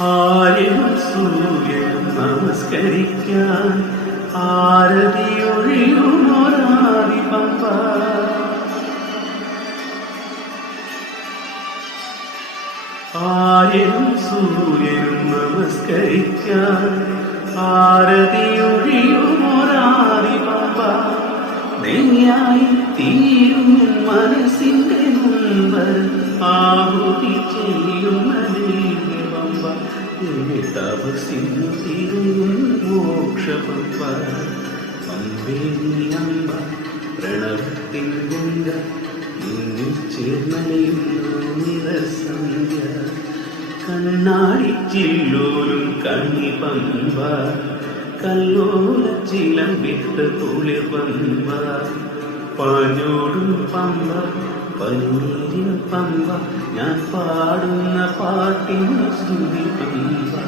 ആര്യനും സൂര്യനും നമസ്കരിക്കാൻ ആരതിയൊഴിയുമൊരാദി പമ്പ. ആര്യനും സൂര്യനും നമസ്കരിക്കാൻ ആരതിയൊഴിയുമൊരാദി പമ്പ. നെയ്യായി തീരും മനസ്സിന്റെ മുൻപ് ആഹുതി ചെയ്യുന്ന പമ്പ. തപസ്സിനു തിരുവും മോക്ഷപമ്പ. പമ്പേനിയമ്പ പ്രണവത്തിൻ ഗംഗ നിന്നിൽ ചേർന്നലയുന്നു നിറസന്ധ്യ. കണ്ണാടിച്ചില്ലോലും കണ്ണി പമ്പ കല്ലോല ചിലം വിട്ട തുളിർ പമ്പ. പാഞ്ഞോടും പമ്പ പനീരിൻ പമ്പ ഞാൻ പാടുന്ന പാട്ടിൻ സ്തുതി പമ്പ.